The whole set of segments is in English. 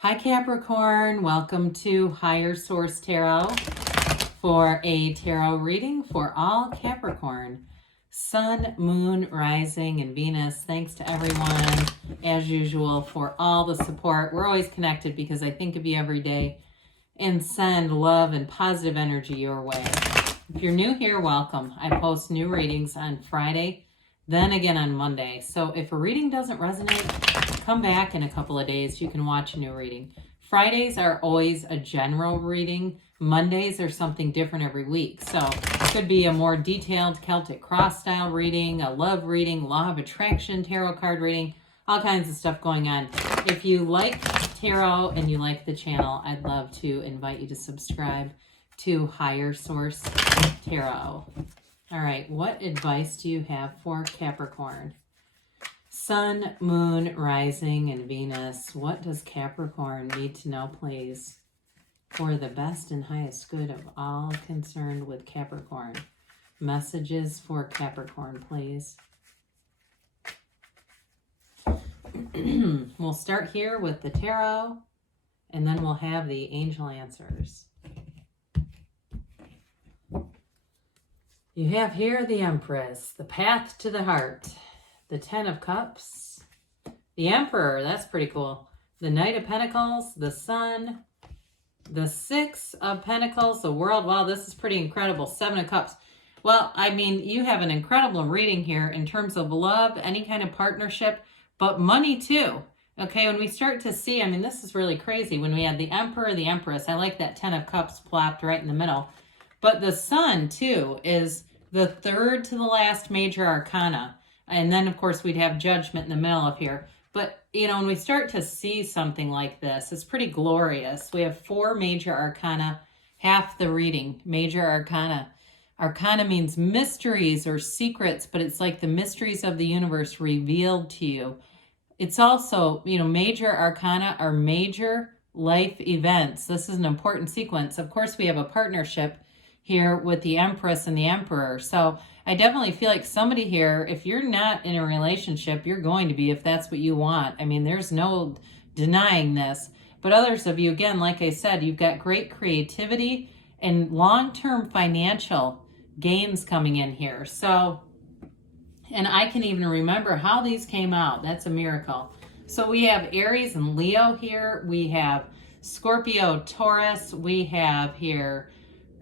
Hi Capricorn, welcome to Higher Source Tarot for a tarot reading for all Capricorn. Sun, Moon, Rising, and Venus. Thanks to everyone, as usual, for all the support. We're always connected because I think of you every day and send love and positive energy your way. If you're new here, welcome. I post new readings on Friday, then again on Monday. So if a reading doesn't resonate, come back in a couple of days. You can watch a new reading. Fridays are always a general reading. Mondays are something different every week. So it could be a more detailed Celtic cross style reading, a love reading, law of attraction tarot card reading, all kinds of stuff going on. If you like tarot and you like the channel, I'd love to invite you to subscribe to Higher Source Tarot. All right, what advice do you have for Capricorn? Sun, Moon, Rising, and Venus. What does Capricorn need to know, please, for the best and highest good of all concerned with Capricorn? Messages for Capricorn, please. We'll start here with the tarot, and then we'll have the angel answers. You have here the Empress, the path to the heart, the Ten of Cups, the Emperor, that's pretty cool, the Knight of Pentacles, the Sun, the Six of Pentacles, the World. Wow, this is pretty incredible. Seven of Cups. Well, I mean, you have an incredible reading here in terms of love, any kind of partnership, but money too. Okay, when we start to see, I mean, this is really crazy. When we had the Emperor, the Empress, I like that Ten of Cups plopped right in the middle. But the Sun, too, is the third to the last major arcana. And then, of course, we'd have Judgment in the middle of here. But, you know, when we start to see something like this, it's pretty glorious. We have four major arcana, half the reading, major arcana. Arcana means mysteries or secrets, but it's like the mysteries of the universe revealed to you. It's also, you know, major arcana are major life events. This is an important sequence. Of course, we have a partnership here with the Empress and the Emperor. So I definitely feel like somebody here, if you're not in a relationship, you're going to be if that's what you want. I mean, there's no denying this. But others of you, again, like I said, you've got great creativity and long-term financial gains coming in here. So, and I can even remember how these came out. That's a miracle. So we have Aries and Leo here. We have Scorpio, Taurus. We have here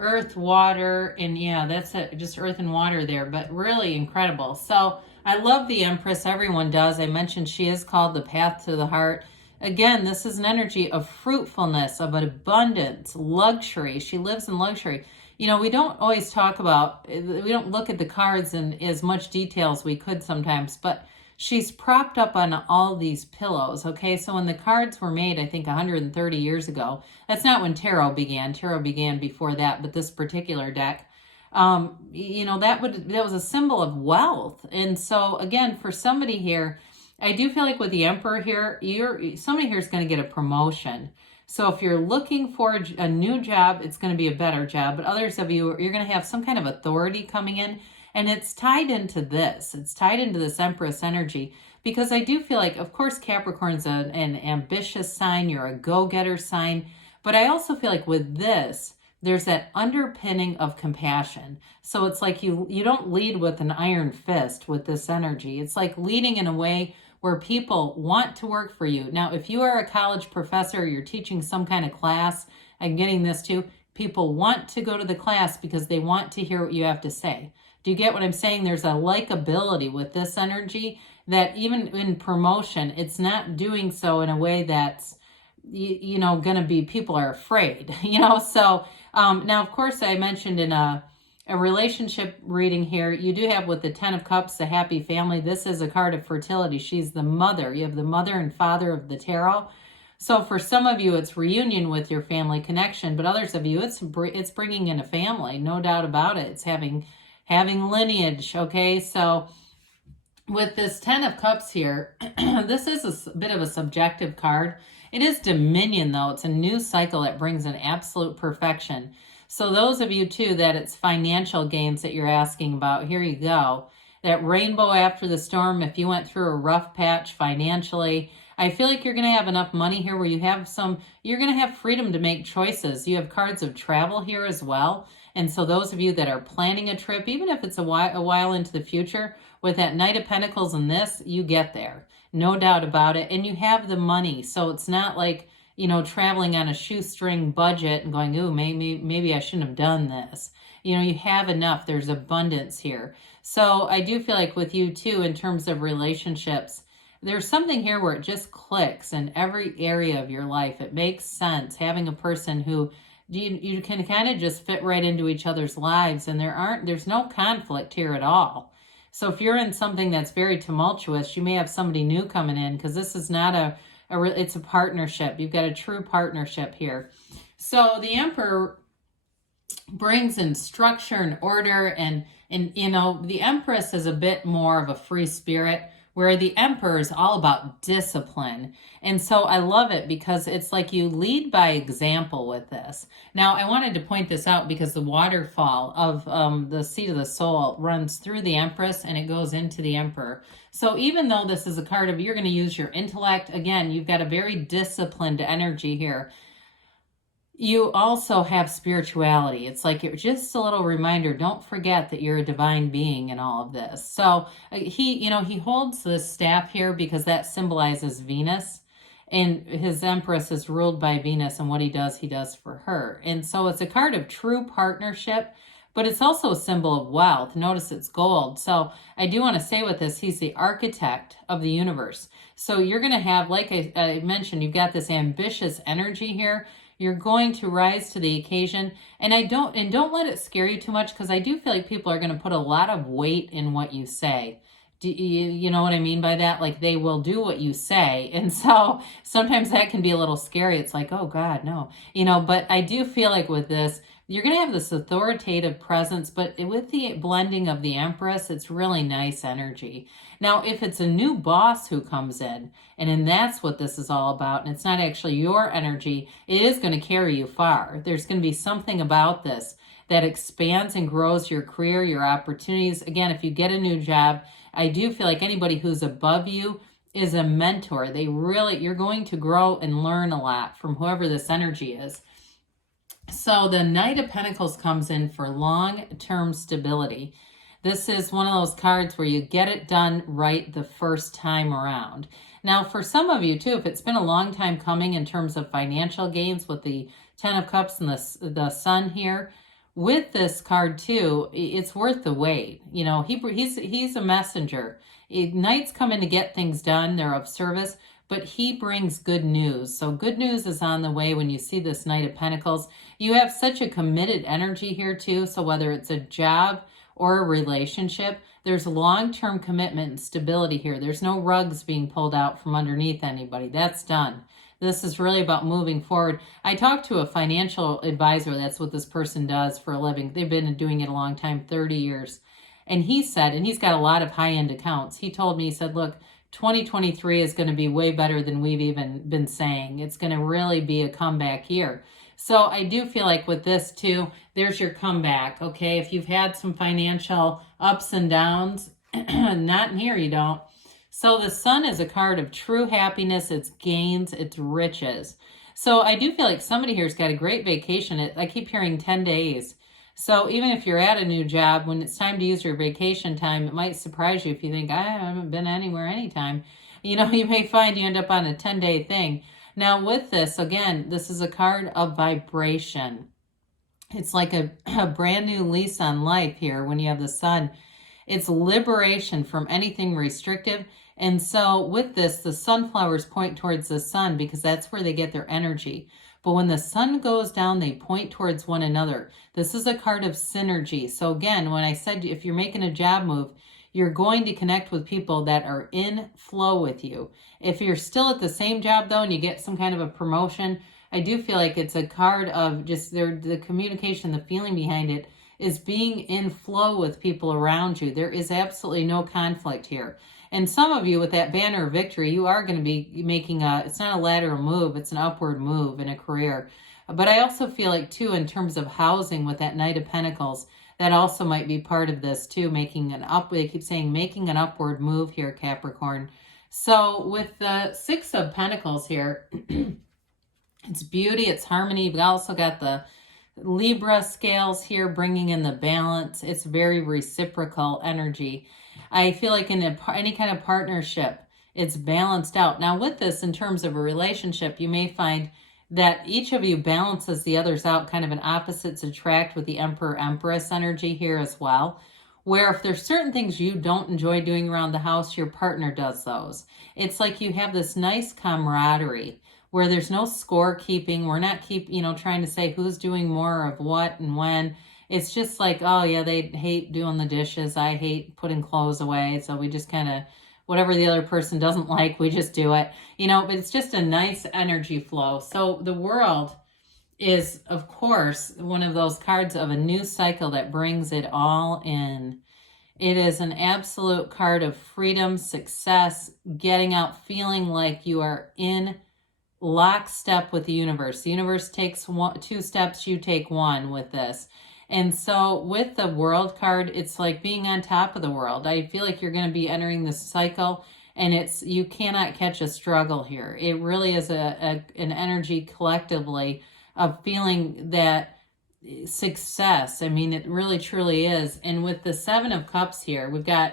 Earth, water, and yeah, that's it, just earth and water there, but really incredible. So I love the Empress. Everyone does. I mentioned she is called the path to the heart. Again, this is an energy of fruitfulness, of abundance, luxury. She lives in luxury. You know, we don't always talk about, we don't look at the cards in as much detail as we could sometimes, but she's propped up on all these pillows, okay? So when the cards were made, I think 130 years ago, that's not when tarot began. Tarot began before that, but this particular deck, you know, that was a symbol of wealth. And so again, for somebody here, I do feel like with the Emperor here, somebody here is going to get a promotion. So if you're looking for a new job, it's going to be a better job. But others of you, you're going to have some kind of authority coming in. And it's tied into this. It's tied into this Empress energy. Because I do feel like, of course, Capricorn's an ambitious sign. You're a go-getter sign. But I also feel like with this, there's that underpinning of compassion. So it's like you don't lead with an iron fist with this energy. It's like leading in a way where people want to work for you. Now, if you are a college professor, you're teaching some kind of class, I'm getting this too, people want to go to the class because they want to hear what you have to say. Do you get what I'm saying? There's a likability with this energy that even in promotion, it's not doing so in a way that's, you know, going to be, people are afraid, you know? So now, of course, I mentioned in a relationship reading here, you do have with the Ten of Cups, the happy family. This is a card of fertility. She's the mother. You have the mother and father of the tarot. So for some of you, it's reunion with your family connection, but others of you, it's bringing in a family, no doubt about it. It's having lineage, okay? So with this Ten of Cups here, this is a bit of a subjective card. It is dominion, though. It's a new cycle that brings an absolute perfection. So those of you, too, that it's financial gains that you're asking about, here you go. That rainbow after the storm, if you went through a rough patch financially, I feel like you're going to have enough money here where you're going to have freedom to make choices. You have cards of travel here as well. And so those of you that are planning a trip, even if it's a while into the future, with that Knight of Pentacles and this, you get there. No doubt about it. And you have the money. So it's not like, traveling on a shoestring budget and going, ooh, maybe I shouldn't have done this. You have enough. There's abundance here. So I do feel like with you too, in terms of relationships, there's something here where it just clicks in every area of your life. It makes sense having a person who you can kind of just fit right into each other's lives, and there's no conflict here at all. So if you're in something that's very tumultuous, you may have somebody new coming in, because this is not it's a partnership. You've got a true partnership here. So the Emperor brings in structure and order, and the Empress is a bit more of a free spirit, where the Emperor is all about discipline. And so I love it because it's like you lead by example with this. Now, I wanted to point this out because the waterfall of the seat of the soul runs through the Empress and it goes into the Emperor. So even though this is a card of you're going to use your intellect, again, you've got a very disciplined energy here. You also have spirituality. It's like it's just a little reminder. Don't forget that you're a divine being in all of this. So he holds this staff here because that symbolizes Venus, and his Empress is ruled by Venus, and what he does for her. And so it's a card of true partnership, but it's also a symbol of wealth. Notice it's gold. So I do want to say with this, he's the architect of the universe. So you're going to have, like I mentioned, you've got this ambitious energy here. You're going to rise to the occasion, and don't let it scare you too much, because I do feel like people are going to put a lot of weight in what you say. Do you know what I mean by that? Like, they will do what you say, and so sometimes that can be a little scary. It's like, oh God, no, But I do feel like with this, you're going to have this authoritative presence, but with the blending of the Empress, it's really nice energy. Now, if it's a new boss who comes in, and that's what this is all about, and it's not actually your energy, it is going to carry you far. There's going to be something about this that expands and grows your career, your opportunities. Again, if you get a new job, I do feel like anybody who's above you is a mentor. You're going to grow and learn a lot from whoever this energy is. So the Knight of Pentacles comes in for long-term stability. This is one of those cards where you get it done right the first time around. Now, for some of you too, if it's been a long time coming in terms of financial gains with the Ten of Cups and the Sun here, with this card too, it's worth the wait. He's a messenger. Knights come in to get things done. They're of service. But he brings good news. So good news is on the way when you see this Knight of Pentacles. You have such a committed energy here too. So whether it's a job or a relationship, there's long-term commitment and stability here. There's no rugs being pulled out from underneath anybody. That's done. This is really about moving forward. I talked to a financial advisor. That's what this person does for a living. They've been doing it a long time, 30 years. And he said, and he's got a lot of high-end accounts. He told me, he said, look, 2023 is going to be way better than we've even been saying. It's going to really be a comeback year. So I do feel like with this too, there's your comeback, okay? If you've had some financial ups and downs, not in here, you don't. So the Sun is a card of true happiness, it's gains, it's riches. So I do feel like somebody here's got a great vacation. I keep hearing 10 days. So even if you're at a new job, when it's time to use your vacation time, it might surprise you if you think, I haven't been anywhere anytime. You may find you end up on a 10-day thing. Now with this, again, this is a card of vibration. It's like a brand new lease on life here when you have the Sun. It's liberation from anything restrictive. And so with this, the sunflowers point towards the Sun because that's where they get their energy. But when the Sun goes down, they point towards one another. This is a card of synergy. So again, when I said if you're making a job move, you're going to connect with people that are in flow with you. If you're still at the same job though, and you get some kind of a promotion, I do feel like it's a card of just the communication, the feeling behind it is being in flow with people around you. There is absolutely no conflict here. And some of you with that banner of victory, you are going to be making it's not a lateral move, it's an upward move in a career. But I also feel like too, in terms of housing with that Knight of Pentacles, that also might be part of this too, they keep saying making an upward move here, Capricorn. So with the Six of Pentacles here, it's beauty, it's harmony. We also got the Libra scales here bringing in the balance. It's very reciprocal energy. I feel like in any kind of partnership, it's balanced out. Now with this, in terms of a relationship, you may find that each of you balances the others out, kind of an opposites attract with the Emperor Empress energy here as well, where if there's certain things you don't enjoy doing around the house, your partner does those. It's like you have this nice camaraderie where there's no scorekeeping. We're not trying to say who's doing more of what and when. It's just like, oh yeah, they hate doing the dishes. I hate putting clothes away. So we just kind of, whatever the other person doesn't like, we just do it, but it's just a nice energy flow. So the World is, of course, one of those cards of a new cycle that brings it all in. It is an absolute card of freedom, success, getting out, feeling like you are in lockstep with the universe. The universe takes 2 steps, you take 1 with this. And so with the World card, it's like being on top of the world. I feel like you're going to be entering this cycle, and you cannot catch a struggle here. It really is an energy collectively of feeling that success. I mean, it really truly is. And with the Seven of Cups here, we've got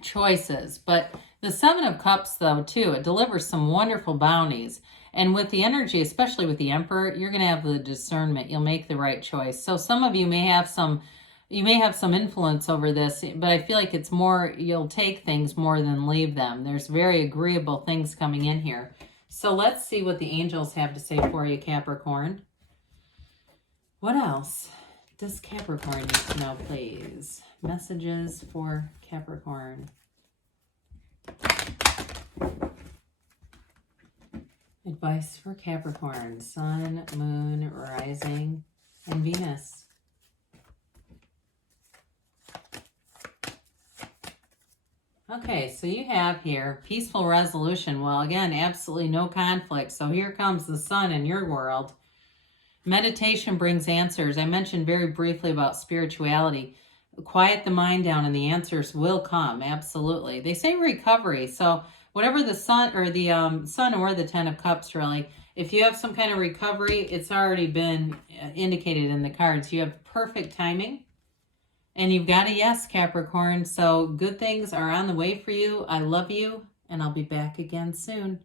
choices, but the Seven of Cups, though, too, it delivers some wonderful bounties. And with the energy, especially with the Emperor, you're going to have the discernment. You'll make the right choice. So some of you may have some influence over this, but I feel like it's more, you'll take things more than leave them. There's very agreeable things coming in here. So let's see what the angels have to say for you, Capricorn. What else does Capricorn need to know, please? Messages for Capricorn. Advice for Capricorn, Sun, Moon, Rising, and Venus. Okay, so you have here peaceful resolution. Well, again, absolutely no conflict. So here comes the Sun in your world. Meditation brings answers. I mentioned very briefly about spirituality. Quiet the mind down and the answers will come. Absolutely. They say recovery. So whatever the Sun or the Sun or the Ten of Cups, really, if you have some kind of recovery, it's already been indicated in the cards. You have perfect timing. And you've got a yes, Capricorn. So good things are on the way for you. I love you, and I'll be back again soon.